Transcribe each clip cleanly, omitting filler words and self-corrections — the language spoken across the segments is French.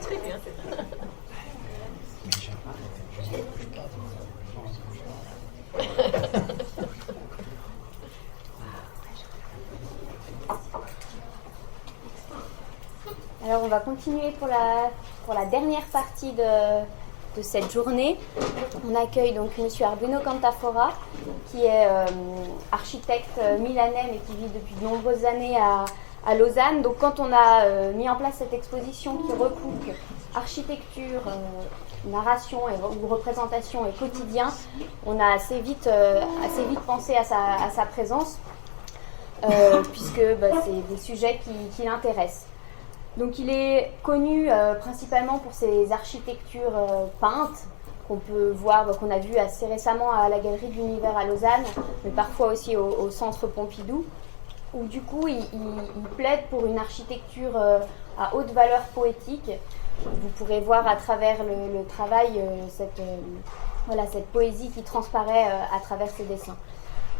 Très bien, c'est ça. Alors on va continuer pour la dernière partie de cette journée. On accueille donc M. Arduino Cantafora, qui est architecte milanais mais qui vit depuis de nombreuses années à Lausanne. Donc quand on a mis en place cette exposition qui recoupe architecture, narration ou représentation et quotidien, on a assez vite pensé à sa présence, puisque c'est des sujets qui l'intéressent. Donc il est connu principalement pour ses architectures peintes qu'on peut voir, qu'on a vu assez récemment à la Galerie de l'Univers à Lausanne, mais parfois aussi au Centre Pompidou, où du coup il plaide pour une architecture à haute valeur poétique. Vous pourrez voir à travers le travail cette poésie qui transparaît à travers ses dessins.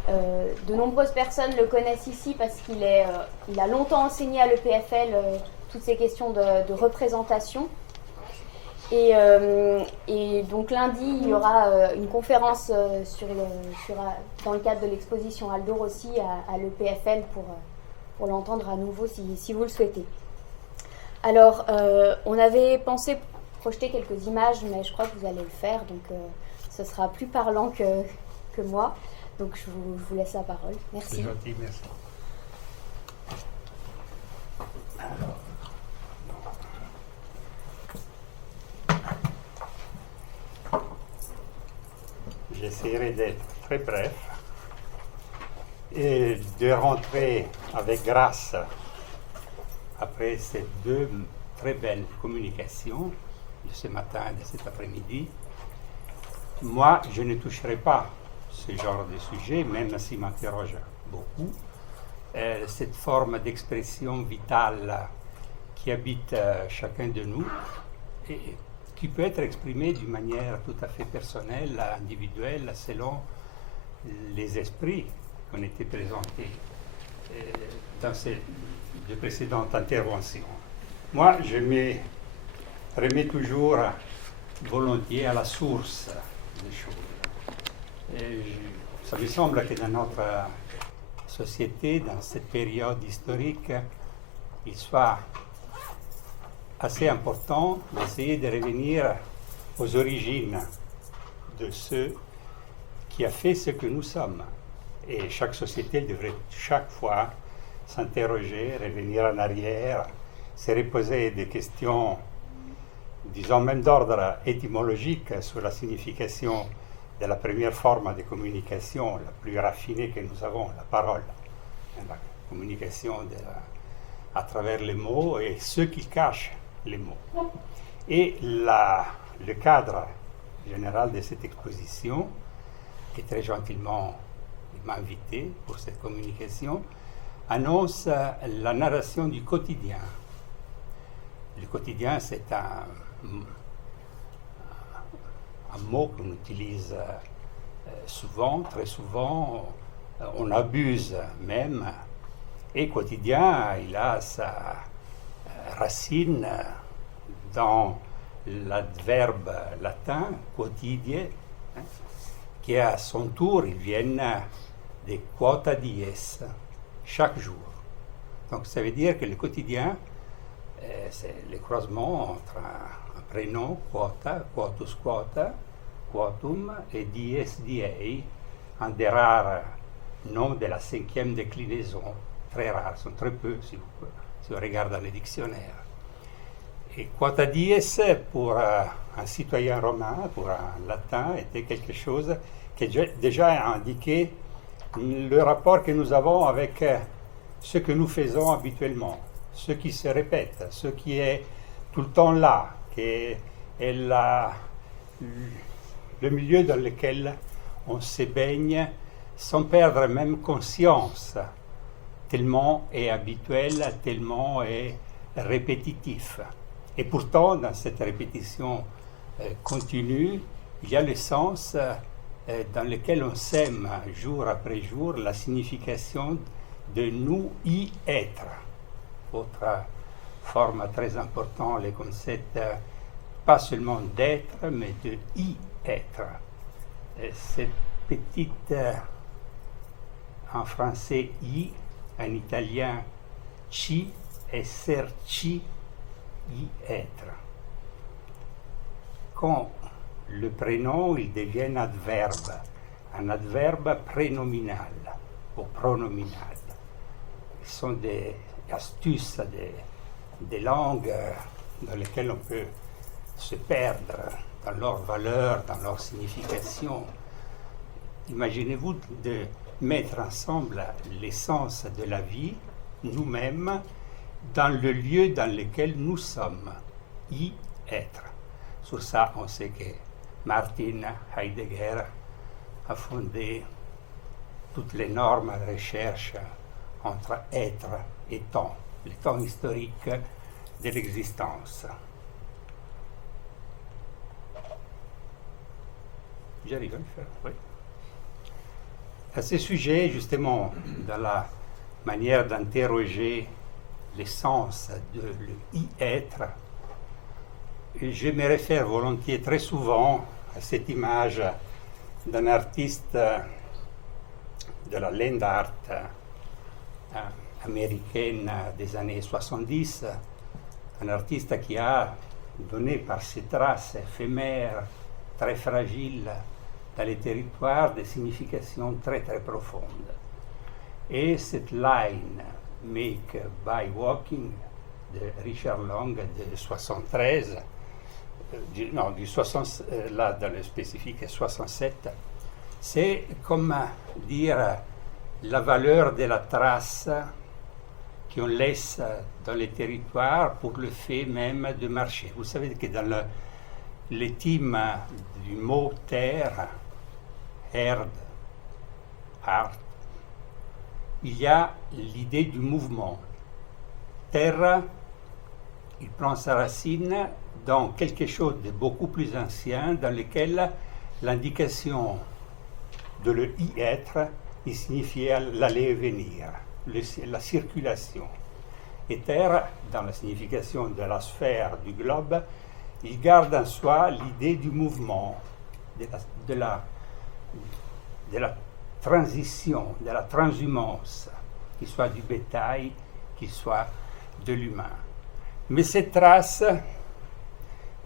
De nombreuses personnes le connaissent ici parce qu'il a longtemps enseigné à l'EPFL toutes ces questions de représentation. Et donc lundi, il y aura une conférence dans le cadre de l'exposition Aldo Rossi à l'EPFL pour l'entendre à nouveau si vous le souhaitez. Alors, on avait pensé projeter quelques images, mais je crois que vous allez le faire, donc ce sera plus parlant que moi. Donc je vous laisse la parole. Merci. C'est gentil, merci. J'essaierai d'être très bref et de rentrer avec grâce après ces deux très belles communications de ce matin et de cet après-midi. Moi, je ne toucherai pas ce genre de sujet, même s'il m'interroge beaucoup. Cette forme d'expression vitale qui habite chacun de nous et qui peut être exprimée d'une manière tout à fait personnelle, individuelle, selon les esprits qui ont été présentés dans ces deux précédentes interventions. Moi, je me remets toujours volontiers à la source des choses. Ça me semble que dans notre société, dans cette période historique, il soit assez important d'essayer de revenir aux origines de ce qui a fait ce que nous sommes. Et chaque société devrait chaque fois s'interroger, revenir en arrière, se reposer des questions, disons même d'ordre étymologique, sur la signification de la première forme de communication, la plus raffinée que nous avons, la parole. La communication à travers les mots et ceux qui cachent les mots. Et le cadre général de cette exposition, qui très gentiment m'a invité pour cette communication, annonce la narration du quotidien. Le quotidien, c'est un mot qu'on utilise souvent, très souvent, on abuse même. Et quotidien, il a sa racine dans l'adverbe latin quotidie, qui à son tour, ils viennent des quota dies, chaque jour. Donc ça veut dire que le quotidien, c'est le croisement entre un prénom, quota, quotus quota, quotum, et dies diei, un des rares noms de la 5e déclinaison, très rares, sont très peu si on regarde dans les dictionnaires. Et quota dies, pour un citoyen romain, pour un latin, était quelque chose qui déjà indiquait le rapport que nous avons avec ce que nous faisons habituellement, ce qui se répète, ce qui est tout le temps là, qui est le milieu dans lequel on se baigne sans perdre même conscience, tellement est habituel, tellement est répétitif. Et pourtant, dans cette répétition continue, il y a le sens dans lequel on sème jour après jour la signification de nous y être. Autre forme très importante, le concept pas seulement d'être, mais de y être. Cette petite, en français y, en italien ci, esserci, y être. Quand le prénom il devient un adverbe prénominal ou pronominal. Ce sont des astuces, des langues dans lesquelles on peut se perdre dans leur valeur, dans leur signification. Imaginez-vous de mettre ensemble l'essence de la vie, nous-mêmes, dans le lieu dans lequel nous sommes, y être. Sur ça, on sait que Martin Heidegger a fondé toutes les normes de recherche entre être et temps, le temps historique de l'existence. J'arrive à le faire, oui. À ce sujet, justement, dans la manière d'interroger l'essence de l'y-être, je me réfère volontiers très souvent à cette image d'un artiste de la land art américaine des années 70, un artiste qui a donné par ses traces éphémères, très fragiles, dans les territoires, des significations très très profondes. Et cette line « Make by Walking » de Richard Long de 73, là dans le spécifique 67, c'est comme dire la valeur de la trace qu'on laisse dans les territoires pour le fait même de marcher. Vous savez que dans l'étime du mot terre, herd, art, il y a l'idée du mouvement. Terre, il prend sa racine dans quelque chose de beaucoup plus ancien, dans lequel l'indication de le y être, il signifiait l'aller et venir, la circulation. Et terre, dans la signification de la sphère du globe, il garde en soi l'idée du mouvement, de la transition, de la transhumance, qu'il soit du bétail, qu'il soit de l'humain. Mais cette trace,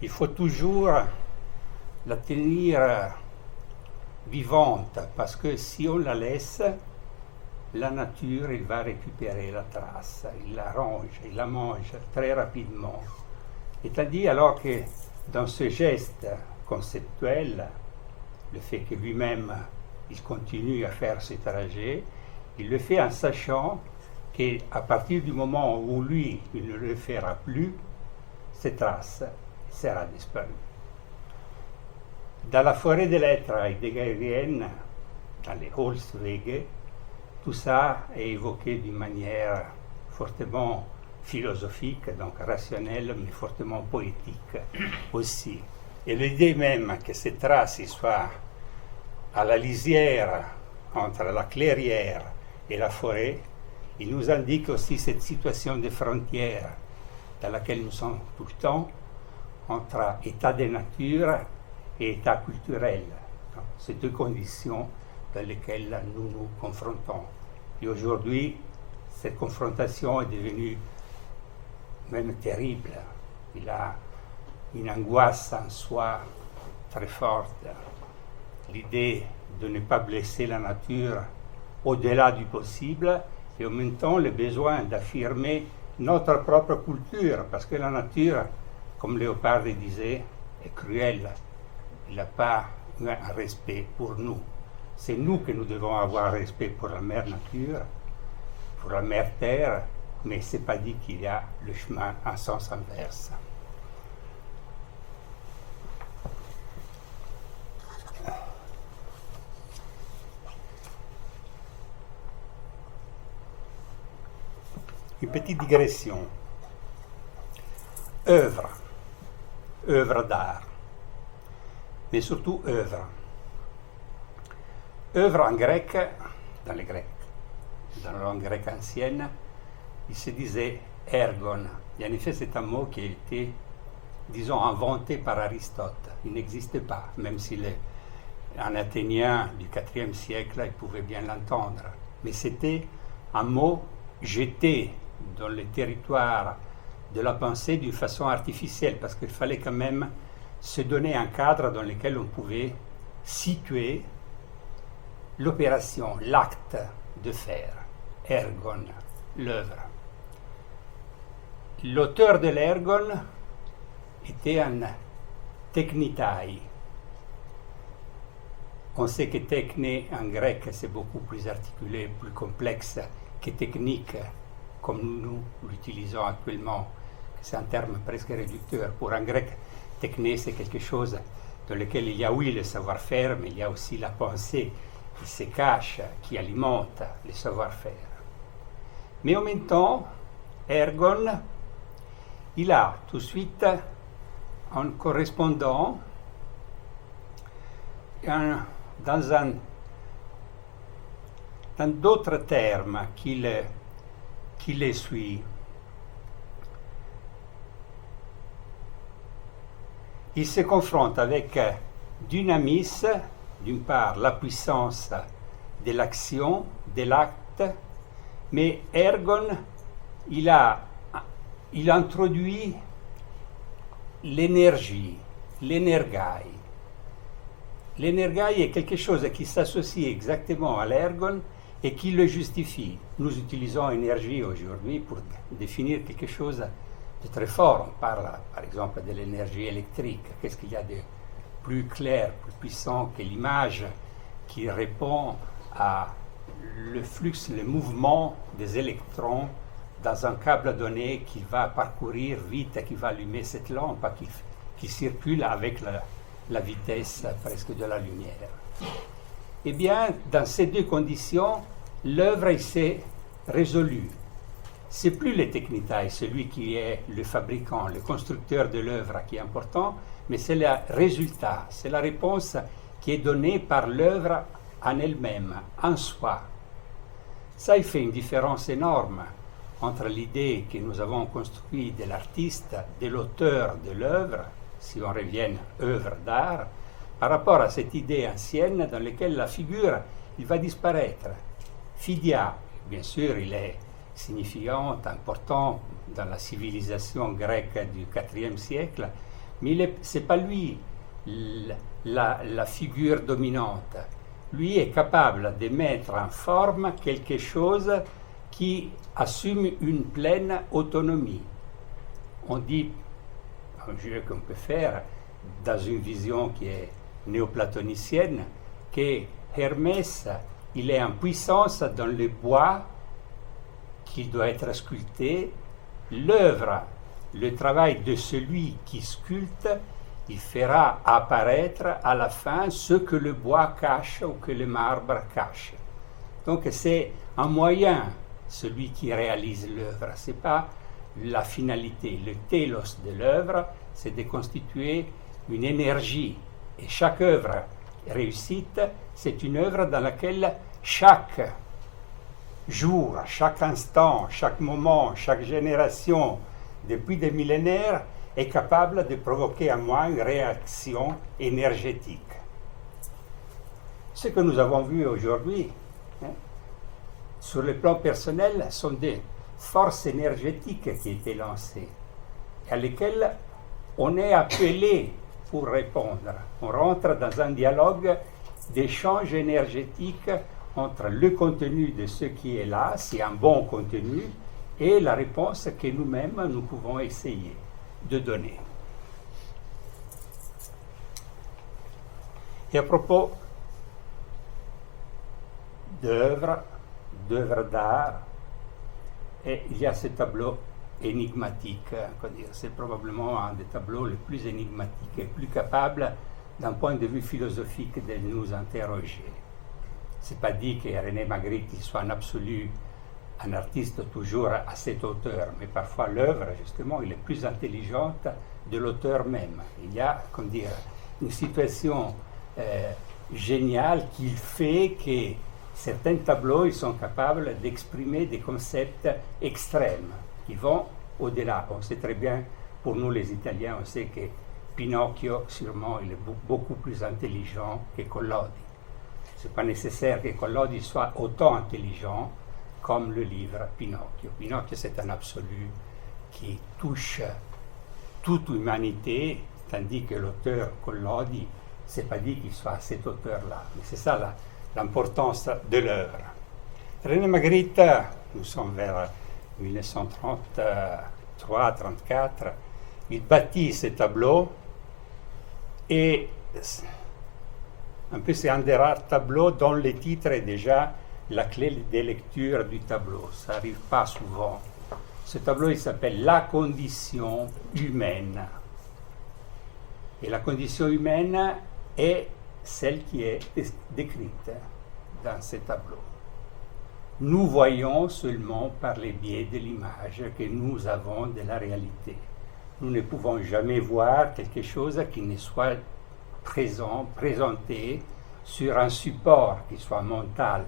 il faut toujours la tenir vivante, parce que si on la laisse, la nature, il va récupérer la trace, il la range, il la mange très rapidement. C'est-à-dire alors que dans ce geste conceptuel, le fait que lui-même, il continue à faire ce trajet, il le fait en sachant qu'à partir du moment où lui, il ne le fera plus, cette trace sera disparue. Dans la forêt des lettres heideggerienne, dans les Holzwege, tout ça est évoqué d'une manière fortement philosophique, donc rationnelle, mais fortement poétique aussi. Et l'idée même que ces traces soient à la lisière entre la clairière et la forêt, il nous indique aussi cette situation de frontière dans laquelle nous sommes tout le temps, entre état de nature et état culturel. Donc, ces deux conditions dans lesquelles nous nous confrontons. Et aujourd'hui, cette confrontation est devenue même terrible. Il a une angoisse en soi très forte. L'idée de ne pas blesser la nature au-delà du possible et en même temps le besoin d'affirmer notre propre culture, parce que la nature, comme Léopard disait, est cruelle. Il n'a pas un respect pour nous. C'est nous que nous devons avoir respect pour la mère nature, pour la mère terre, mais ce n'est pas dit qu'il y a le chemin en sens inverse. Une petite digression. Œuvre d'art, mais surtout œuvre. œuvre en grec, dans la langue grecque ancienne, il se disait ergon. Et en effet, c'est un mot qui a été, disons, inventé par Aristote. Il n'existait pas, même si un Athénien du IVe siècle, il pouvait bien l'entendre. Mais c'était un mot jeté dans le territoire de la pensée d'une façon artificielle, parce qu'il fallait quand même se donner un cadre dans lequel on pouvait situer l'opération, l'acte de faire, ergon, l'œuvre. L'auteur de l'ergon était un technitai. On sait que techné en grec c'est beaucoup plus articulé, plus complexe que technique, comme nous l'utilisons actuellement. C'est un terme presque réducteur. Pour un grec, techné c'est quelque chose dans lequel il y a oui le savoir-faire, mais il y a aussi la pensée qui se cache, qui alimente le savoir-faire. Mais en même temps, ergon, il a tout de suite un correspondant dans d'autres termes qui les suit. Il se confronte avec dynamis, d'une part la puissance de l'action, de l'acte, mais ergon, il introduit l'énergie, l'énergai. L'énergai est quelque chose qui s'associe exactement à l'ergon et qui le justifie. Nous utilisons énergie aujourd'hui pour définir quelque chose de très fort. On parle par exemple de l'énergie électrique. Qu'est-ce qu'il y a de plus clair, plus puissant que l'image qui répond à le flux, le mouvement des électrons dans un câble donné qui va parcourir vite, qui va allumer cette lampe, qui circule avec la vitesse presque de la lumière. Eh bien, dans ces deux conditions, l'œuvre s'est résolue. C'est plus le technitai, celui qui est le fabricant, le constructeur de l'œuvre qui est important, mais c'est le résultat, c'est la réponse qui est donnée par l'œuvre en elle-même, en soi. Ça, il fait une différence énorme entre l'idée que nous avons construite de l'artiste, de l'auteur de l'œuvre, si on revient œuvre d'art, par rapport à cette idée ancienne dans laquelle la figure, il va disparaître. Fidia, bien sûr, il est signifiant, important dans la civilisation grecque du IVe siècle, mais ce n'est pas lui la figure dominante. Lui est capable de mettre en forme quelque chose qui assume une pleine autonomie. On dit, un jeu qu'on peut faire dans une vision qui est néoplatonicienne, que Hermès, il est en puissance dans le bois qui doit être sculpté. L'œuvre, le travail de celui qui sculpte, il fera apparaître à la fin ce que le bois cache ou que le marbre cache. Donc c'est un moyen, celui qui réalise l'œuvre. Ce n'est pas la finalité. Le télos de l'œuvre, c'est de constituer une énergie. Et chaque œuvre réussite, c'est une œuvre dans laquelle chaque jour, chaque instant, chaque moment, chaque génération, depuis des millénaires, est capable de provoquer en moi une réaction énergétique. Ce que nous avons vu aujourd'hui, sur le plan personnel, sont des forces énergétiques qui étaient lancées, à lesquelles on est appelé pour répondre. On rentre dans un dialogue d'échange énergétique entre le contenu de ce qui est là, c'est un bon contenu, et la réponse que nous-mêmes, nous pouvons essayer de donner. Et à propos d'œuvres d'art, il y a ce tableau énigmatique. C'est probablement un des tableaux les plus énigmatiques et plus capables d'un point de vue philosophique de nous interroger. Ce n'est pas dit que René Magritte soit en absolu un artiste toujours à cette hauteur, mais parfois l'œuvre, justement, elle est plus intelligente de l'auteur même. Il y a, une situation génial qu'il fait que certains tableaux ils sont capables d'exprimer des concepts extrêmes qui vont au-delà. On sait très bien, pour nous les Italiens, on sait que Pinocchio, sûrement, il est beaucoup plus intelligent que Collodi. Ce n'est pas nécessaire que Collodi soit autant intelligent comme le livre Pinocchio. Pinocchio, c'est un absolu qui touche toute l'humanité, tandis que l'auteur Collodi, c'est pas dit qu'il soit cet auteur-là. Mais c'est ça l'importance de l'œuvre. René Magritte, nous sommes vers 1933-34, il bâtit ce tableau et un peu c'est un des rares tableaux dont le titre est déjà la clé de lecture du tableau. Ça n'arrive pas souvent. Ce tableau, il s'appelle La condition humaine. Et la condition humaine est celle qui est décrite dans ce tableau. Nous voyons seulement par le biais de l'image que nous avons de la réalité. Nous ne pouvons jamais voir quelque chose qui ne soit présenté sur un support qui soit mental,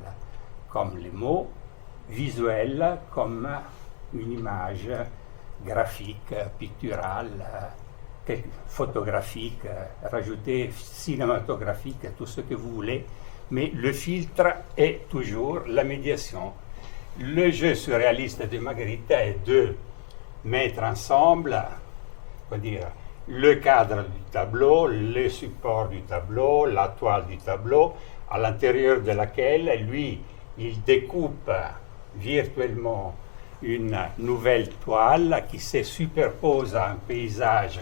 comme les mots, visuel, comme une image graphique, picturale, photographique, rajoutée, cinématographique, tout ce que vous voulez, mais le filtre est toujours la médiation. Le jeu surréaliste de Magritte est de mettre ensemble, le cadre du tableau, le support du tableau, la toile du tableau, à l'intérieur de laquelle, lui, il découpe virtuellement une nouvelle toile qui se superpose à un paysage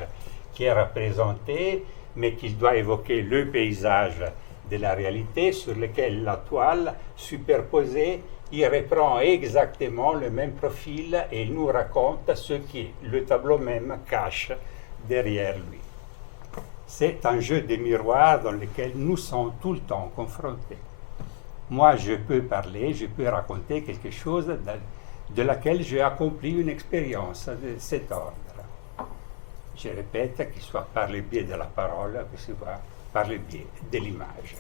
qui est représenté, mais qui doit évoquer le paysage de la réalité sur lequel la toile superposée, il reprend exactement le même profil et il nous raconte ce que le tableau même cache derrière lui. C'est un jeu de miroirs dans lequel nous sommes tout le temps confrontés. Moi, je peux parler, je peux raconter quelque chose de laquelle j'ai accompli une expérience de cet ordre. Je répète, qu'il soit par le biais de la parole, que ce soit par le biais de l'image.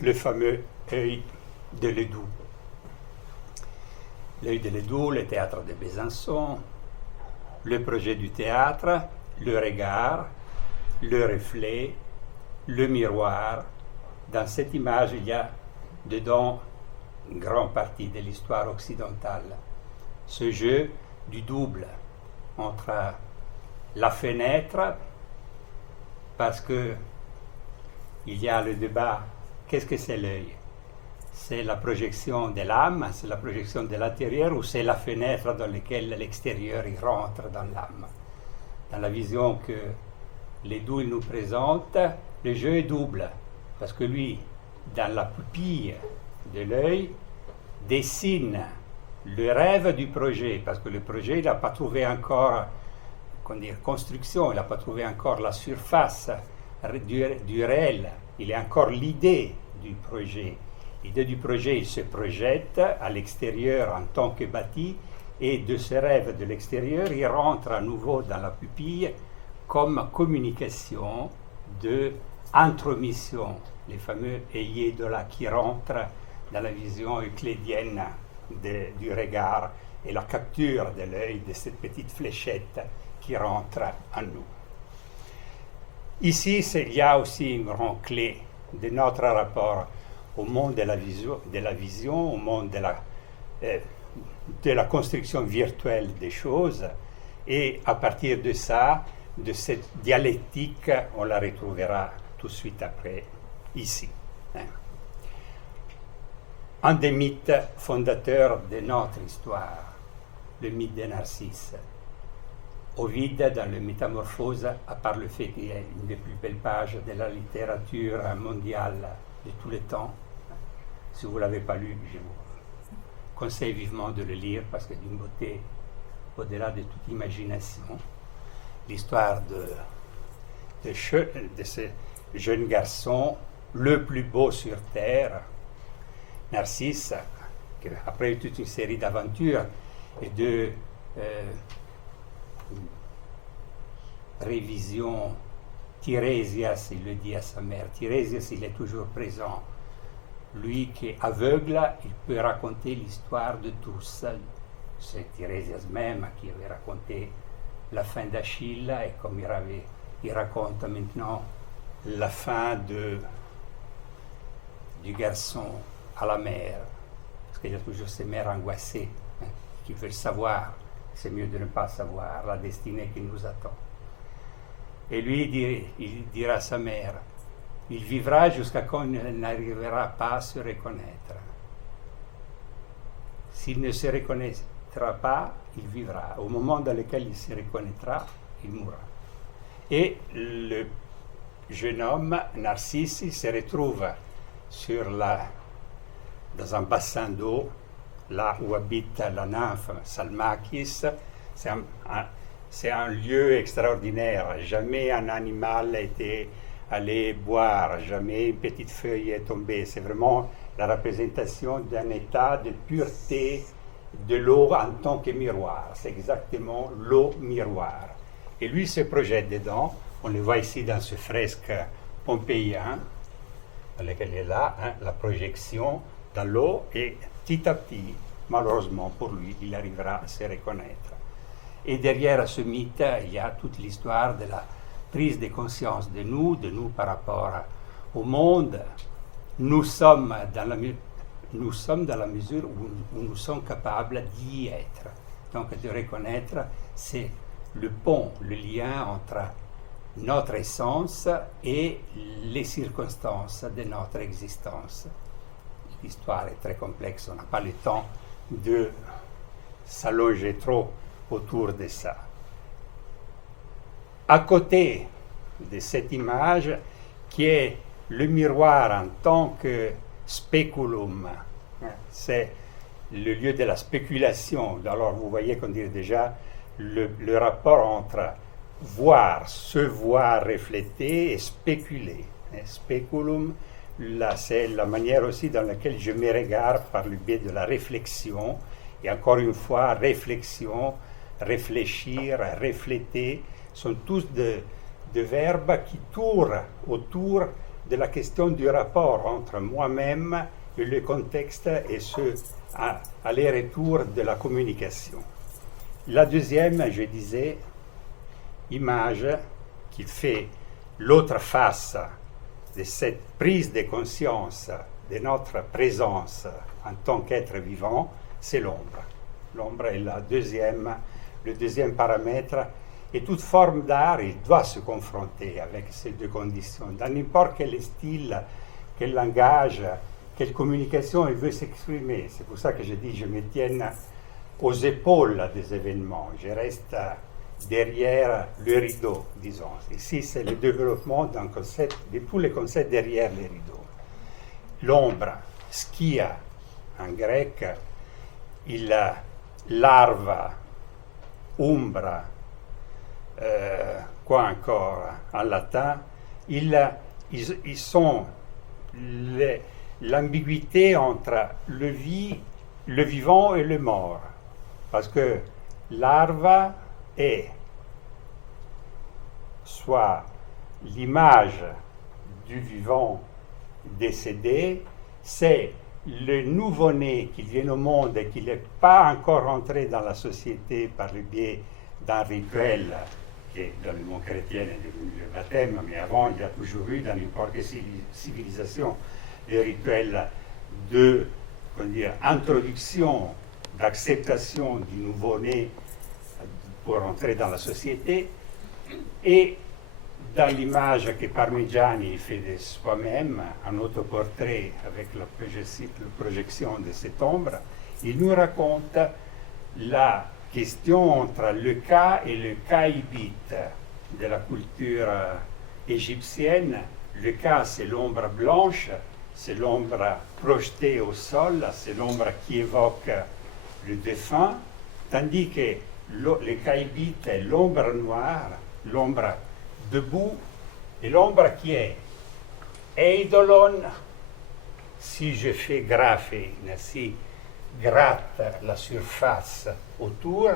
Le fameux œil de Ledoux. L'œil de Ledoux, le théâtre de Besançon, le projet du théâtre, le regard, le reflet, le miroir. Dans cette image, il y a dedans une grande partie de l'histoire occidentale. Ce jeu du double entre la fenêtre, parce que il y a le débat, qu'est-ce que c'est l'œil? C'est la projection de l'âme, c'est la projection de l'intérieur, ou c'est la fenêtre dans laquelle l'extérieur il rentre dans l'âme? Dans la vision que Ledoux nous présente, le jeu est double, parce que lui, dans la pupille de l'œil, dessine le rêve du projet, parce que le projet, il n'a pas trouvé encore, construction, il n'a pas trouvé encore la surface du réel, il est encore l'idée du projet. L'idée du projet, il se projette à l'extérieur en tant que bâti, et de ce rêve de l'extérieur, il rentre à nouveau dans la pupille comme communication de intromission, les fameux œillets-de-là qui rentrent dans la vision euclidienne du regard et la capture de l'œil de cette petite fléchette qui rentre en nous. Ici, il y a aussi une grande clé de notre rapport au monde de la vision, au monde de la construction virtuelle des choses, et à partir de ça, de cette dialectique, on la retrouvera tout de suite après, ici. Un des mythes fondateurs de notre histoire, le mythe de Narcisse. Ovide, dans le Métamorphose, à part le fait qu'il y a une des plus belles pages de la littérature mondiale de tous les temps, si vous ne l'avez pas lu, je vous conseille vivement de le lire parce que d'une beauté au-delà de toute imagination. L'histoire de ce jeune garçon, le plus beau sur Terre, Narcisse, qui après toute une série d'aventures et de révision. Tiresias, il le dit à sa mère, Tiresias, il est toujours présent. Lui qui est aveugle, il peut raconter l'histoire de tous. C'est Tiresias même qui avait raconté la fin d'Achille, et comme il raconte maintenant la fin du garçon à la mer. Parce qu'il y a toujours ces mères angoissées, qui veulent savoir. C'est mieux de ne pas savoir la destinée qui nous attend. Et lui, il dira à sa mère, il vivra jusqu'à quand il n'arrivera pas à se reconnaître. S'il ne se reconnaîtra pas, il vivra. Au moment dans lequel il se reconnaîtra, il mourra. Et le jeune homme, Narcisse, il se retrouve dans un bassin d'eau, là où habite la nymphe Salmakis. C'est un lieu extraordinaire. Jamais un animal était allé boire, jamais une petite feuille est tombée. C'est vraiment la représentation d'un état de pureté de l'eau en tant que miroir. C'est exactement l'eau miroir. Et lui se projette dedans. On le voit ici dans ce fresque pompéien, dans lequel il est là, la projection dans l'eau, et petit à petit, malheureusement pour lui, il arrivera à se reconnaître. Et derrière ce mythe, il y a toute l'histoire de la prise de conscience de nous par rapport au monde. Nous sommes dans la mesure où nous sommes capables d'y être. Donc de reconnaître, c'est le pont, le lien entre notre essence et les circonstances de notre existence. L'histoire est très complexe, on n'a pas le temps de s'allonger trop autour de ça. À côté de cette image qui est le miroir en tant que spéculum, c'est le lieu de la spéculation. Alors vous voyez qu'on dirait déjà le rapport entre se voir refléter et spéculer. Speculum, là c'est la manière aussi dans laquelle je me regarde par le biais de la réflexion. Et encore une fois, réflexion, réfléchir, refléter, sont tous des verbes qui tournent autour de la question du rapport entre moi-même et le contexte et ce aller-retour de la communication. La deuxième, je disais, image qui fait l'autre face de cette prise de conscience de notre présence en tant qu'être vivant, c'est l'ombre. L'ombre est le deuxième paramètre, et toute forme d'art, il doit se confronter avec ces deux conditions. Dans n'importe quel style, quel langage, quelle communication il veut s'exprimer. C'est pour ça que je dis, je me tiens aux épaules des événements. Je reste derrière le rideau, disons. Ici, c'est le développement d'un concept, de tous les concepts derrière le rideau. L'ombre, schia, en grec, larva, umbra, quoi encore en latin, ils sont l'ambiguïté entre le vivant et le mort. Parce que larva est soit l'image du vivant décédé, c'est le nouveau-né qui vient au monde et qui n'est pas encore entré dans la société par le biais d'un rituel qui, dans le monde chrétien, est devenu le baptême, mais avant, il y a toujours eu, dans n'importe quelle civilisation, le rituel de introduction, d'acceptation du nouveau-né pour entrer dans la société. Et dans l'image que Parmigiani fait de soi-même, un autoportrait avec la projection de cette ombre, il nous raconte la question entre le cas et le caïbite de la culture égyptienne. Le cas, c'est l'ombre blanche, c'est l'ombre projetée au sol, c'est l'ombre qui évoque le défunt, tandis que le caïbite est l'ombre noire, l'ombre debout, et l'ombre qui est eidolon, si je fais graffer, si gratte la surface autour,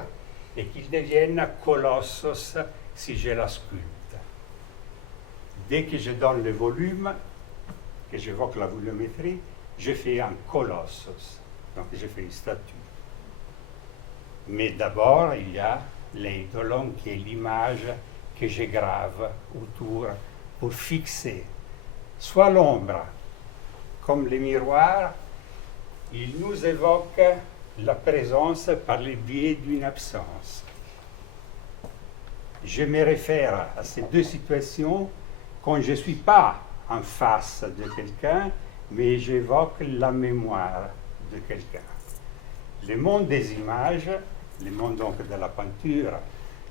et qu'il devienne colossos si je la sculpte. Dès que je donne le volume, que j'évoque la volumétrie, je fais un colossus, donc je fais une statue. Mais d'abord, il y a l'eidolon, qui est l'image que je grave autour pour fixer soit l'ombre, comme le miroir, il nous évoque la présence par le biais d'une absence. Je me réfère à ces deux situations quand je ne suis pas en face de quelqu'un, mais j'évoque la mémoire de quelqu'un. Le monde des images, le monde donc de la peinture,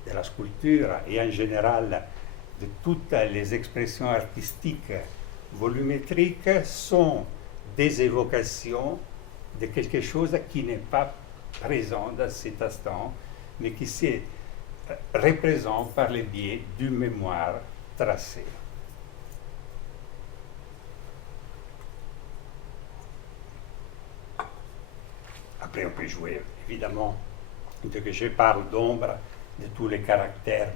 de la sculpture et en général de toutes les expressions artistiques volumétriques sont des évocations de quelque chose qui n'est pas présent dans cet instant, mais qui se représente par le biais d'une mémoire tracée. Après, on peut jouer, évidemment, dès que je parle d'ombre, de tous les caractères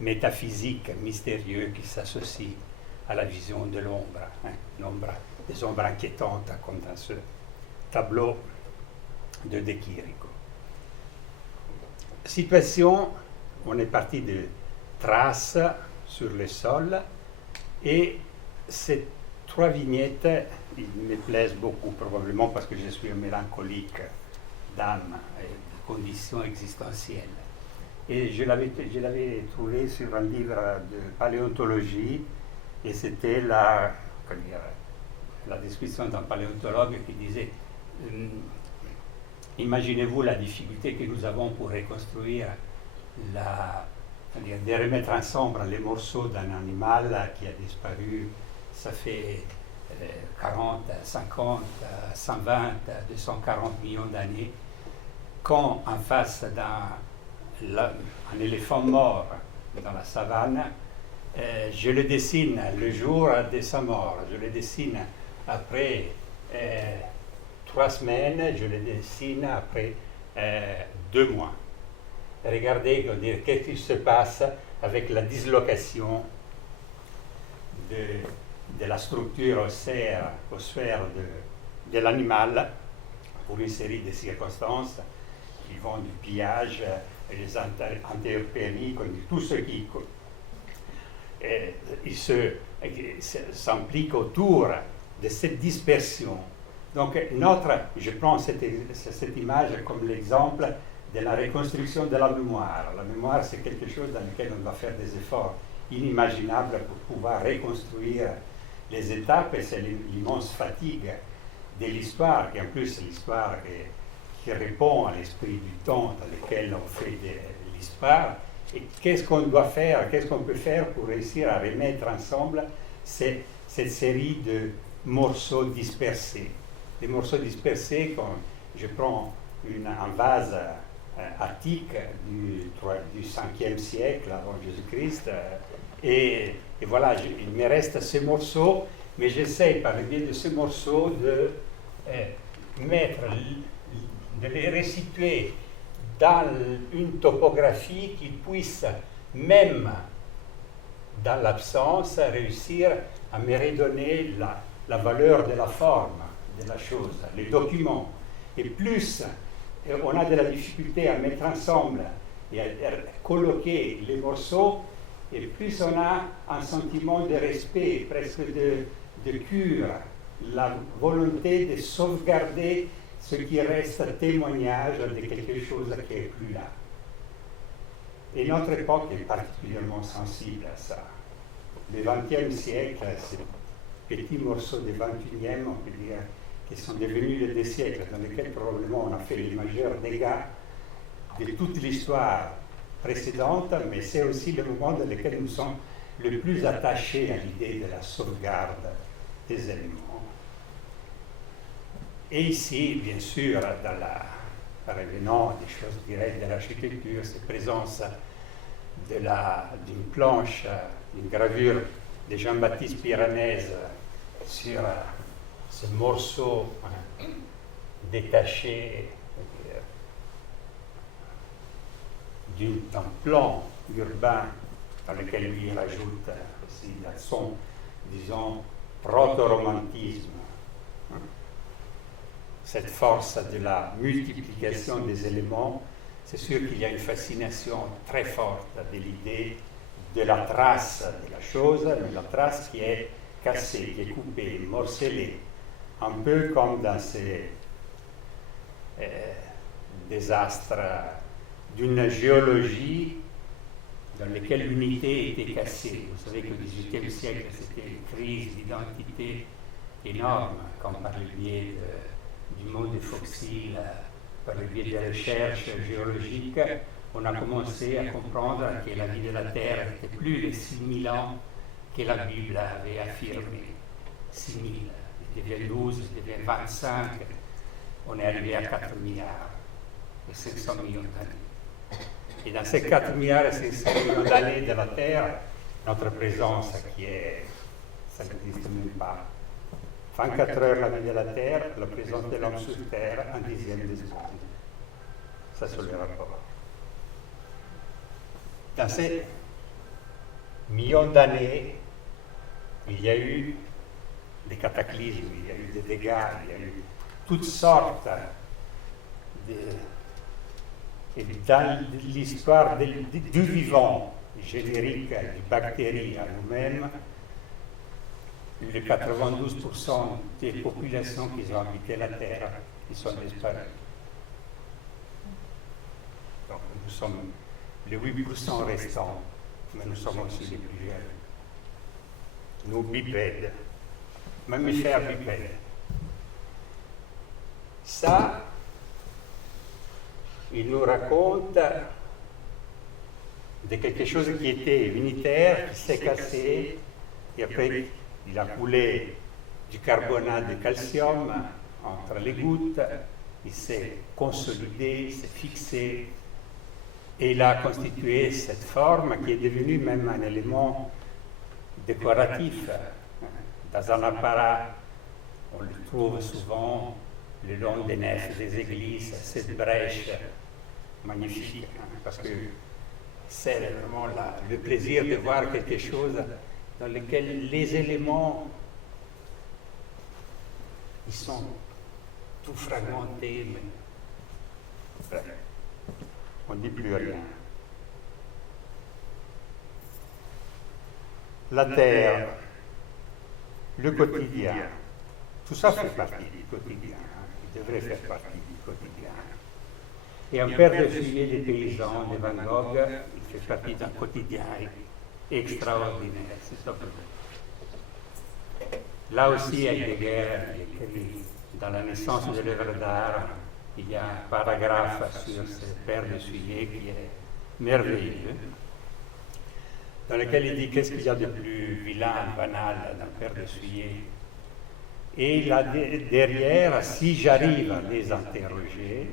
métaphysiques, mystérieux qui s'associent à la vision de l'ombre, l'ombre, des ombres inquiétantes, comme dans ce tableau de De Chirico. Situation, on est parti de traces sur le sol, et ces trois vignettes, ils me plaisent beaucoup, probablement parce que je suis un mélancolique d'âme et de conditions existentielles. Et je l'avais trouvé sur un livre de paléontologie, et c'était la description d'un paléontologue qui disait imaginez-vous la difficulté que nous avons pour reconstruire, de remettre ensemble les morceaux d'un animal qui a disparu, ça fait 40, 50, 120, 240 millions d'années, quand en face d'un éléphant mort dans la savane, je le dessine le jour de sa mort, je le dessine après 3 semaines, je le dessine après 2 mois. Regardez qu'est-ce qui se passe avec la dislocation de la structure ossaire de l'animal pour une série de circonstances qui vont du pillage, les intempéries, tout ce qui s'implique autour de cette dispersion. Donc, je prends cette image comme l'exemple de la reconstruction de la mémoire. La mémoire, c'est quelque chose dans lequel on doit faire des efforts inimaginables pour pouvoir reconstruire les étapes, et c'est l'immense fatigue de l'histoire, qui en plus est l'histoire qui répond à l'esprit du temps dans lequel on fait de l'histoire. Et qu'est-ce qu'on doit faire, qu'est-ce qu'on peut faire pour réussir à remettre ensemble cette série de morceaux dispersés. Les morceaux dispersés, quand je prends un vase attique du 5e siècle avant Jésus-Christ, et voilà, il me reste ces morceaux, mais j'essaie par le biais de ces morceaux de les restituer dans une topographie qui puisse, même dans l'absence, réussir à me redonner la valeur de la forme de la chose, les documents. Et plus on a de la difficulté à mettre ensemble et à colloquer les morceaux, et plus on a un sentiment de respect, presque de cure, la volonté de sauvegarder ce qui reste témoignage de quelque chose qui n'est plus là. Et notre époque est particulièrement sensible à ça. Le XXe siècle, ces petits morceaux du XXIe, on peut dire, qui sont devenus des siècles dans lesquels probablement on a fait les majeurs dégâts de toute l'histoire précédente, mais c'est aussi le moment dans lequel nous sommes le plus attachés à l'idée de la sauvegarde des éléments. Et ici, bien sûr, revenant des choses directes de l'architecture, cette présence d'une planche, d'une gravure de Jean-Baptiste Piranèse sur ce morceau d'un plan urbain dans lequel lui rajoute aussi son, disons, proto-romantisme. Cette force de la multiplication des éléments, c'est sûr qu'il y a une fascination très forte de l'idée de la trace de la chose, mais la trace qui est cassée, qui est coupée, morcelée, un peu comme dans ces désastres d'une géologie dans lesquels l'unité était cassée. Vous savez qu'au XVIIIe siècle, c'était une crise d'identité énorme, comme par le biais du monde fossile, par le biais des recherches géologiques, on a commencé à comprendre que la vie de la Terre n'était plus les 6000 ans que la Bible avait affirmé. 6000, il devient 12, il devient 25, on est arrivé à 4 milliards et 500 millions d'années. Et dans ces 4 milliards et 500 millions d'années de la Terre, notre présence qui est, ça n'existe même pas. 24 heures la vie de la Terre, la présence de l'homme sur Terre, un dixième de seconde. Ça, c'est le rapport. Dans ces millions d'années, il y a eu des cataclysmes, il y a eu des dégâts, il y a eu toutes sortes de... Et dans l'histoire du vivant générique, des bactéries à nous-mêmes, les 92% des populations qui ont habité la Terre, ils sont disparus. Donc nous sommes les 8% restants, mais nous sommes aussi les plus jeunes. Nous bipèdes, mammifères bipèdes. Ça, il nous raconte de quelque chose qui était unitaire, qui s'est cassé, et après il a coulé du carbonate de calcium entre les gouttes, il s'est consolidé, il s'est fixé, et il a constitué cette forme qui est devenue même un élément décoratif. Dans un apparat, on le trouve souvent le long des nefs des églises, cette brèche magnifique, parce que c'est vraiment le plaisir de voir quelque chose dans lequel les éléments, ils sont tout fragmentés, mais bref, on ne dit plus rien. La terre, le quotidien, tout ça fait partie du quotidien, il devrait faire partie du quotidien. Et un père de feuillet des paysans de Van Gogh, il fait partie d'un quotidien extraordinaire, c'est ça. Là aussi, Heidegger écrit dans la naissance de l'œuvre d'art, il y a un paragraphe sur ce père de feuillet qui est merveilleux, dans lequel il dit qu'est-ce qu'il y a de plus vilain, banal d'un père de feuillet. Et là derrière, si j'arrive à les interroger,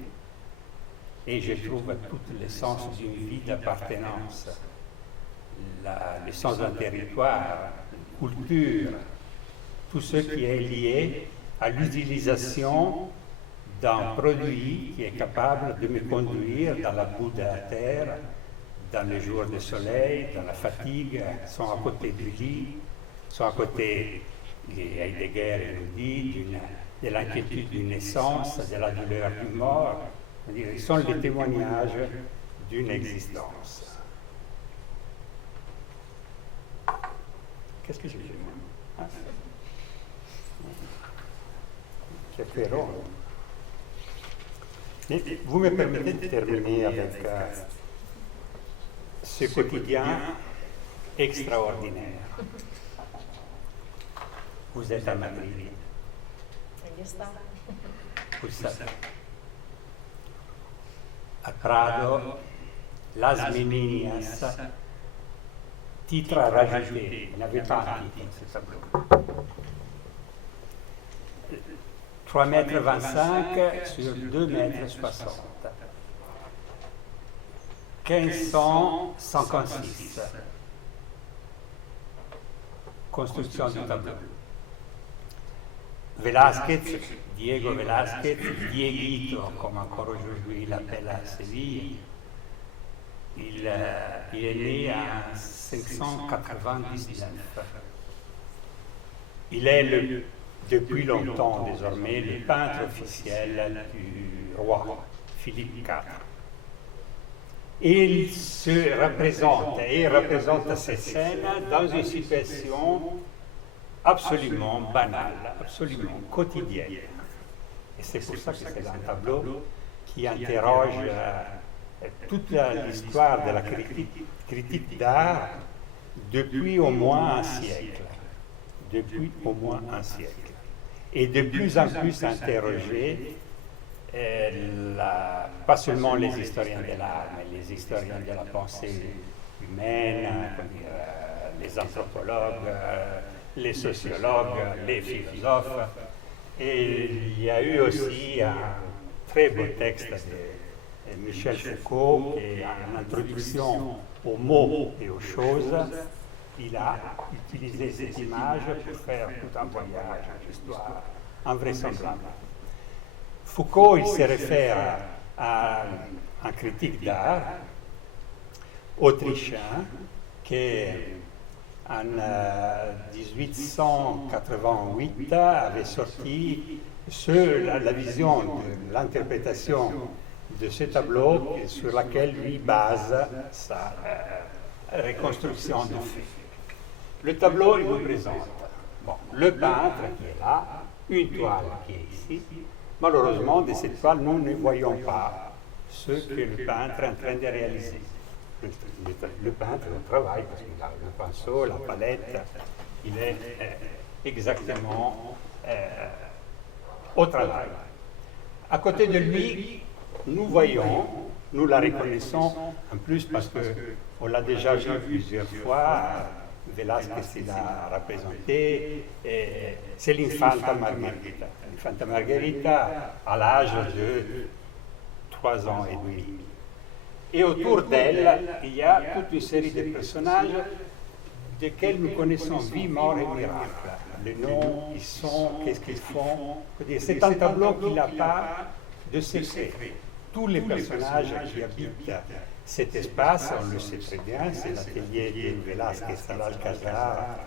et je trouve tout l'essence d'une vie d'appartenance, l'essence d'un territoire, une culture, tout ce qui est lié à l'utilisation d'un produit qui est capable de me conduire dans la boue de la terre, dans les jours de soleil, dans la fatigue, sont à côté du lit, sont à côté, Heidegger nous dit, de l'inquiétude d'une naissance, de la douleur d'une mort. Ils sont les témoignages d'une existence. Qu'est-ce que j'ai fait moi? J'ai fait rond. Mais vous me permettez de terminer avec ce quotidien extraordinaire. Vous êtes à Madrid. Ahí está. Vous savez. A Prado, Las Meninas, titre à rajouter. Il n'y avait pas un titre, ce tableau. 3,25 m sur 2,60 m. 1556. Construction du tableau. Velázquez, Diego Velázquez, Dieguito, comme encore aujourd'hui il l'appelle à Séville, Il est né en 599. Il est depuis longtemps désormais le peintre officiel du roi Philippe IV. Il se représente et représente ces scènes dans une situation absolument banale, absolument quotidienne. Et c'est pour ça que c'est un tableau qui interroge toute l'histoire de la critique d'art depuis au moins un siècle. Depuis au moins un siècle. Et de plus en plus interroger pas seulement les historiens de l'art, mais les historiens de la pensée humaine, les anthropologues, les sociologues, les philosophes. Et il y a eu aussi un très beau texte de Michel Foucault, qui est une introduction aux mots et aux choses. Il a utilisé cette image pour faire tout un voyage, une histoire invraisemblable. Foucault, il se réfère à un critique d'art autrichien qui, en 1888, avait sorti la vision de l'interprétation de ce tableau sur laquelle lui base sa reconstruction de faits. Le tableau, il nous présente le peintre qui est là, une toile qui est ici. Malheureusement, de cette toile, nous ne voyons pas ce que le peintre est en train de réaliser. Le peintre travaille parce qu'il a le pinceau, la palette, il est exactement au travail. À côté de lui, nous voyons, nous la reconnaissons en plus parce qu'on l'a déjà vu plusieurs fois. Velázquez l'a représenté, c'est l'Infanta Margherita. L'Infanta Margherita à l'âge de 3 ans et demi. Et autour d'elle, il y a toute une série de personnages desquels nous connaissons vie, mort et miracle. Les noms, ils sont, qu'est-ce qu'ils font. C'est un tableau qui n'a pas de secret. Tous les personnages qui habitent cet espace, on le sait très bien, c'est l'atelier de Velázquez à l'Alcazar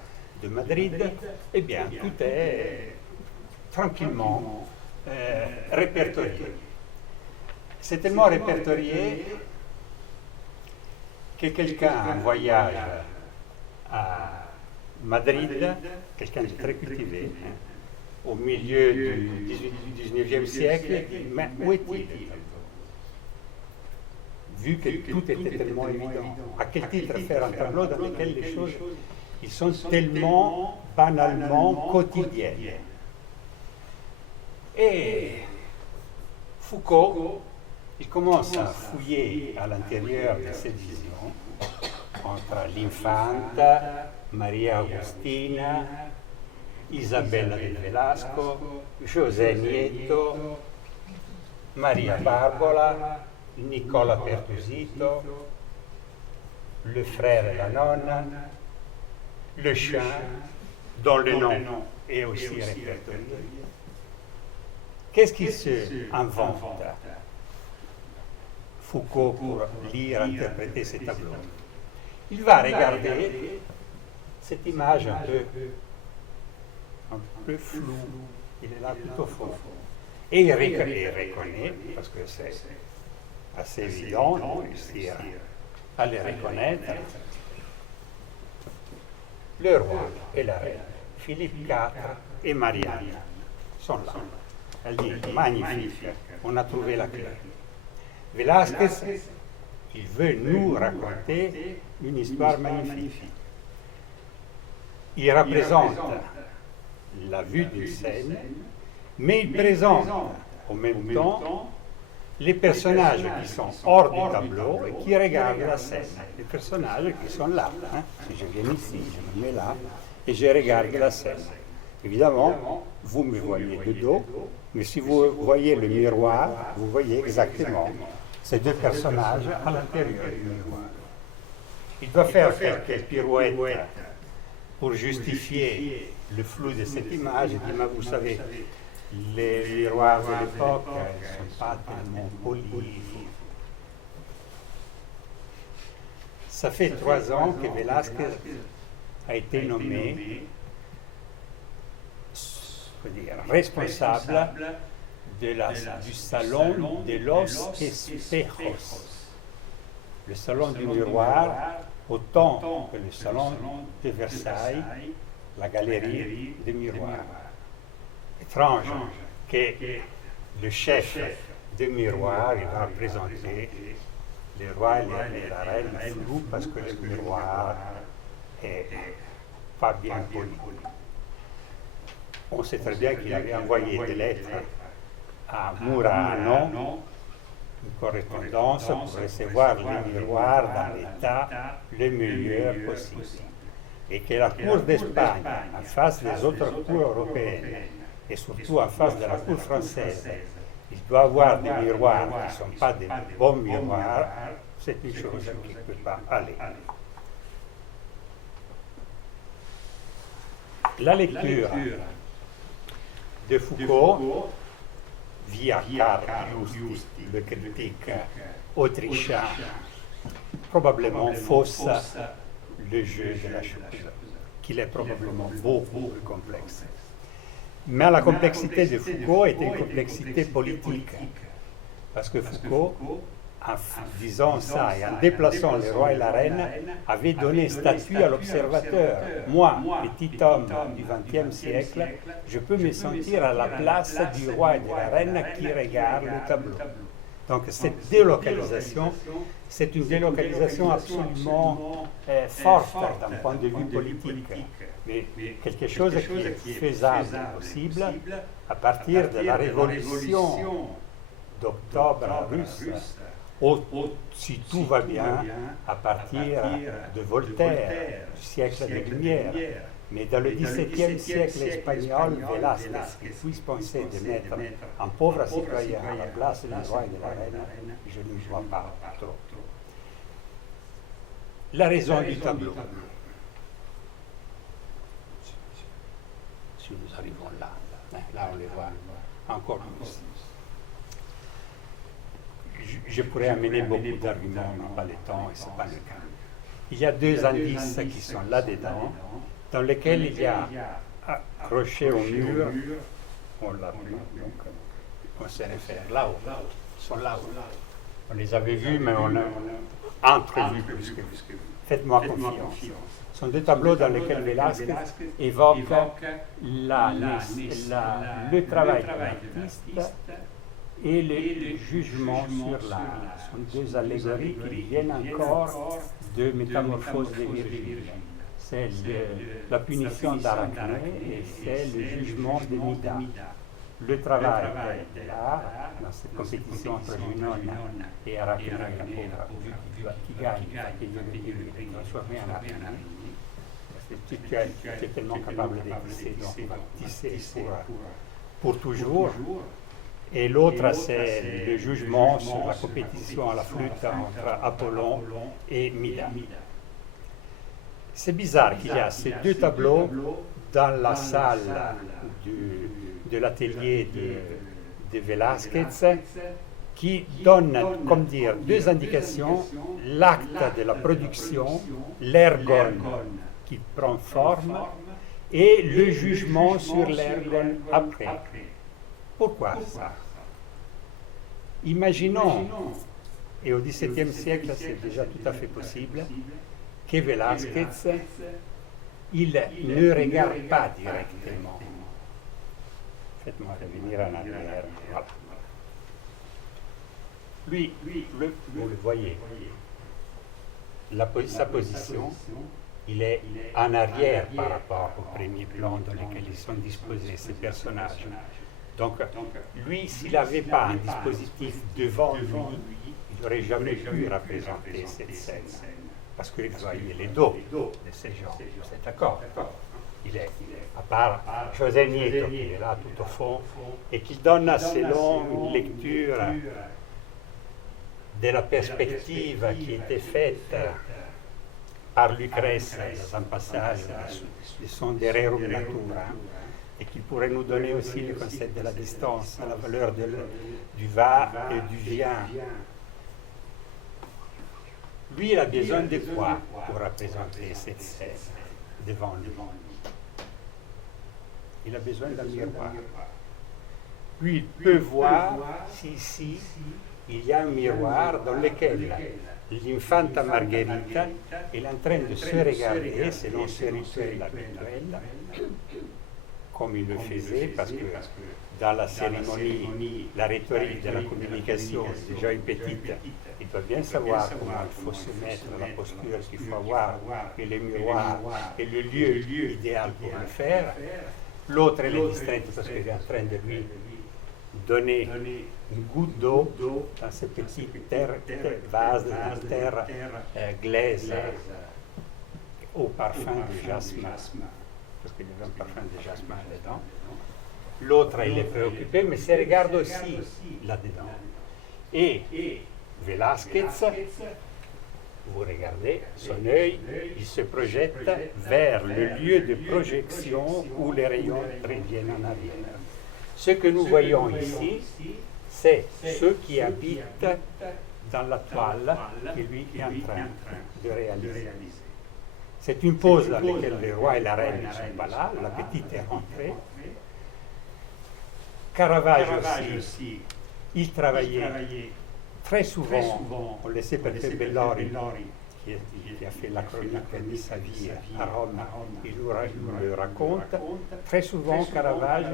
de Madrid, eh bien, tout est tranquillement répertorié. C'est tellement répertorié que quelqu'un en voyage à Madrid, quelqu'un de très cultivé, au milieu du 19e siècle, dit, mais où est-il? Vu que tout était tellement évident. À quel titre faire un tableau dans lequel les choses ils sont tellement banalement quotidiennes? Et Foucault, il commence à fouiller à l'intérieur de cette vision entre l'Infanta, Maria Agustina, Isabella del Velasco, José Nieto, Maria Barbola, Nicola Pertusito, le frère et la nonne, le chien, dont le nom est aussi répertorié. Qu'est-ce qu'il se invente, Foucault, pour lire, interpréter ces tableaux? Il va regarder cette image un peu floue, il est là tout au fond. Et il reconnaît, parce que c'est assez évident de réussir à les reconnaître, le roi et la reine, Philippe IV et Marianne, sont là. Elle dit, magnifique, on a trouvé la clé. Velázquez, il veut nous raconter une histoire magnifique. Il représente la vue d'une scène, mais il présente en même temps les personnages qui sont hors du tableau et qui regardent la scène. Les personnages qui sont là. Si je viens ici, je me mets là et je regarde la scène. Évidemment, vous me voyez de dos, mais si vous voyez le miroir, vous voyez exactement ces deux personnages à l'intérieur du miroir. Il doit faire quelques pirouettes pour justifier le flou de cette image. Il dit, mais vous savez, les miroirs de l'époque ne sont pas tellement polis. Ça fait 3 ans que Velázquez a été nommé responsable du salon de los espejos, le salon du miroir, autant que le salon de Versailles, la galerie des miroirs. Étrange que le chef de miroir, il va présenter les rois et la reine flou parce que le miroir est pas bien poli. On sait très bien qu'il avait envoyé des lettres à Murano, une correspondance pour recevoir les miroirs dans l'état le meilleur possible. Et que la Cour d'Espagne, en face des autres cours européennes, et surtout en face de la Cour française, il doit avoir des miroirs qui ne sont pas des bons miroirs, c'est une chose qui ne peut pas aller. La lecture de Foucault via Karl Justi, le critique autrichien, probablement fausse le jeu de la chose, qu'il est probablement beaucoup plus complexe. Mais la complexité de Foucault est une complexité politique, parce que Foucault, en disant ça et en déplaçant le roi et la reine, avait donné statut à l'observateur. Moi, petit homme du XXe siècle, je peux me sentir à la place du roi et de la reine qui regardent le tableau. Donc cette délocalisation, c'est une délocalisation absolument forte d'un point de vue politique, mais quelque chose qui est faisable, possible, à partir de la révolution d'octobre russe, ou, si tout va bien, à partir de Voltaire, du siècle des Lumières. Mais dans le XVIIe siècle espagnol, Velázquez, qui puisse penser de mettre un pauvre citoyen à la place du roi et de la reine, je ne vois pas trop. La raison du tableau. Si nous arrivons là, là on les voit encore plus. Je pourrais amener beaucoup d'arguments, mais pas le temps et ce n'est pas le cas. Il y a 2 indices qui sont là-dedans, dans lesquels il y a accroché au mur, on l'a vu, donc on se réfère là-haut, ils sont là-haut. On les avait vus, mais on a entrevu plus que vous. Faites-moi confiance. Ce sont 2 tableaux dans lesquels Velázquez évoque le travail de l'artiste et le jugement sur l'art. Ce sont 2 allégories qui viennent encore de Métamorphose de Virgile. C'est la punition d'Arachné et c'est le jugement de Mida. Le travail de l'art, dans cette compétition entre Junon et Arachné, qui gagne, qui est transformé en Arachné. Tu es tellement capable de tisser, donc on va tisser pour toujours. Et l'autre, c'est le jugement sur la compétition à la flûte entre Apollon et Mida. C'est bizarre qu'il y a ces 2 tableaux dans la salle de l'atelier de Velázquez qui donnent, comme dire, 2 indications, l'acte de la production, l'ergon qui prend forme et le jugement sur l'ergon après. Pourquoi ça? Imaginons, et au XVIIe siècle c'est déjà tout à fait possible, que Velázquez, il ne regarde pas directement. Faites-moi revenir en arrière. Voilà. Lui, vous le voyez, sa position, il est en arrière par rapport au premier plan dans lequel ils sont disposés, ces personnages. Donc, lui, s'il n'avait pas un dispositif devant lui, il n'aurait jamais pu représenter cette scène. Parce qu'il voyait les dos de ces gens. Vous êtes d'accord? Il est, à part José Nieto, qui est là tout au fond, et qui donne selon une lecture de la perspective qui était faite par Lucrèce dans un passage de son De Rerum Natura, et qui pourrait nous donner aussi le concept de la distance, la valeur du va et du vient. Lui, il a besoin de quoi pour représenter cette scène devant lui? Il a besoin d'un miroir. Lui, il peut voir si ici, il y a un miroir dans lequel l'infanta Margherita est en train de se regarder selon ses rituels habituels, comme il le faisait, parce que dans la cérémonie, la rhétorique de la communication, déjà une petite, il doit bien savoir comment il faut se mettre, la posture qu'il faut avoir, et le miroir est le lieu idéal pour le faire. L'autre, elle est distraite parce qu'elle est en train de lui donner une goutte d'eau dans ce petit vase de terre glaise au parfum de jasmin, parce qu'il y avait un parfum de jasmin dedans. L'autre, il est préoccupé, mais se regarde aussi là-dedans. Et Velázquez, vous regardez, son œil, il se projette vers le lieu de projection où les rayons reviennent en arrière. Ce que nous voyons ici, c'est ceux qui habitent dans la toile que lui est en train de réaliser. C'est une pose dans laquelle le roi et la reine ne sont pas là, la petite est rentrée. Caravage aussi, il travaillait très souvent, on le sait parce que Bellori, qui a fait la chronique de sa vie à Rome, il le raconte. Très souvent, Caravage,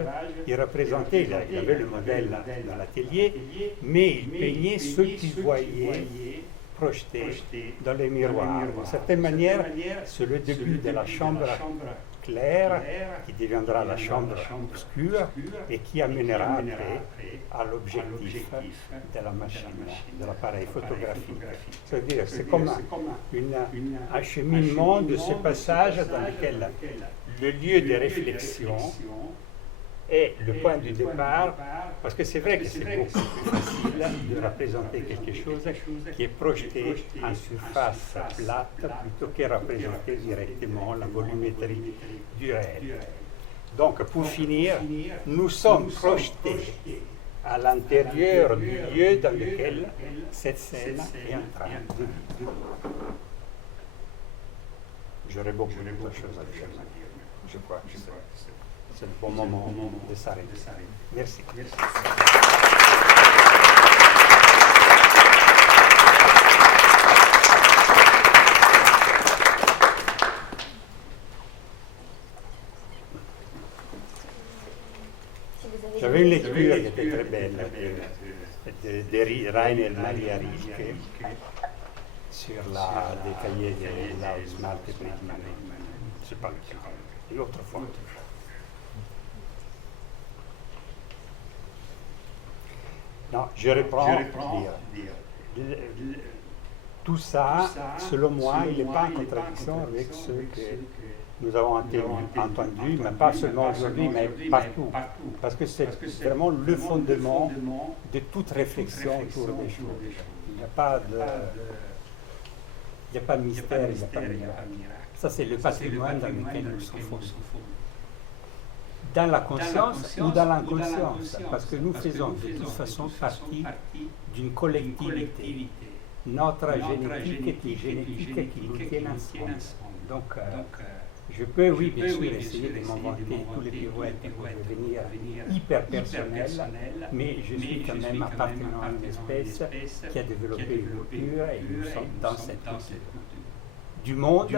il représentait, il avait le modèle dans l'atelier, mais il peignait ce qu'il voyait projeté dans les miroirs. D'une certaine manière, c'est le début de la chambre claire qui deviendra la chambre obscure et qui amènera après à l'objectif de la machine, de l'appareil photographique. C'est-à-dire c'est comme un acheminement de ce passage dans lequel le lieu de réflexion est le point de départ, parce que c'est vrai que c'est beaucoup plus facile de représenter quelque chose qui est projeté en surface plate plutôt que représenter directement la volumétrie du réel. Donc pour finir, nous sommes projetés à l'intérieur du lieu dans lequel cette scène est en train de vivre. J'aurais beaucoup de choses à dire, je crois que c'est le bon moment de s'arrêter. Merci. J'avais une lecture qui était très belle de Rainer Maria Rilke sur des cahiers de la Smalte Friedman. Je ne sais pas lequel. L'autre fois. Non, je reprends. Tout ça, selon moi, il n'est pas en contradiction avec ce que nous avons entendu, mais pas seulement aujourd'hui, mais partout. Parce que c'est vraiment le fondement de toute réflexion autour des choses. Il n'y a pas de mystère, il n'y a pas de miracle. Ça, c'est le patrimoine dans lequel nous sommes fondés. Dans la conscience ou dans l'inconscience, parce que nous faisons de toute façon partie d'une collectivité. Notre génétique est une génétique qui nous tient ensemble. Donc, je peux, oui, bien sûr, essayer de m'inventer tous les pirouettes pour devenir hyper personnel, mais je suis quand même appartenant à une espèce qui a développé une culture et nous sommes dans cette culture du monde,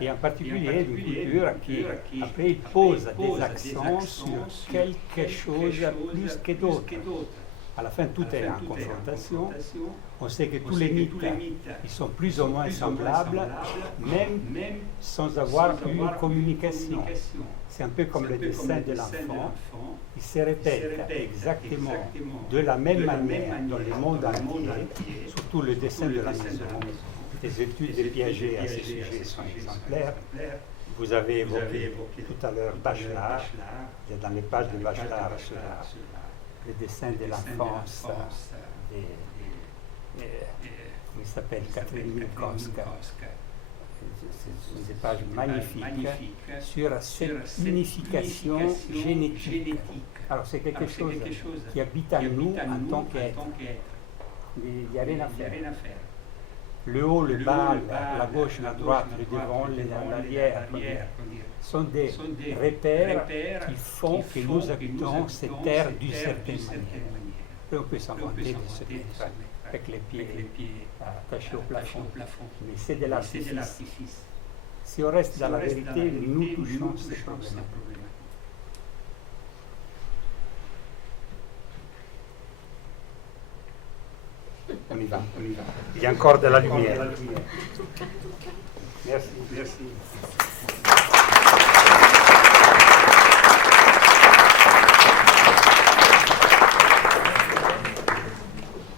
et en particulier d'une culture qui, après, pose des accents sur quelque chose plus que d'autres. À la fin, tout est en confrontation. On sait que tous les mythes, ils sont plus ou moins semblables, même sans avoir une communication. C'est un peu comme le dessin de l'enfant. Il se répète exactement de la même manière dans le monde entier, surtout le dessin de la maison. Les études de Piaget à ce sujet sont exemplaires. Vous avez évoqué tout à l'heure Bachelard. Il y a dans les pages de Bachelard le dessin de l'enfance comment il s'appelle, Catherine Minkowska. C'est des pages magnifiques sur cette unification génétique. Alors c'est quelque chose qui habite en nous en tant qu'être. Il n'y a rien à faire. Le haut, le bas, la gauche, la droite, le devant, l'arrière, sont des repères qui font que nous habitons cette terre d'une certaine manière. Et on peut s'inventer de se mettre avec les pieds attachés au plafond, mais c'est de l'artifice. Si on reste dans la vérité, nous touchons ce problème. On y va. Il y a encore de la lumière. Merci.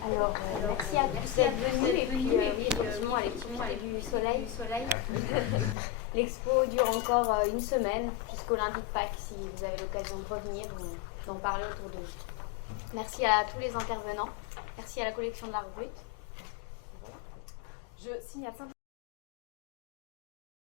Alors, merci à tous d'être venus et puis effectivement à l'activité du soleil. L'expo dure encore une semaine jusqu'au lundi de Pâques si vous avez l'occasion de revenir ou d'en parler autour de vous. Merci à tous les intervenants. Merci à la collection de l'art brut. Je signale simplement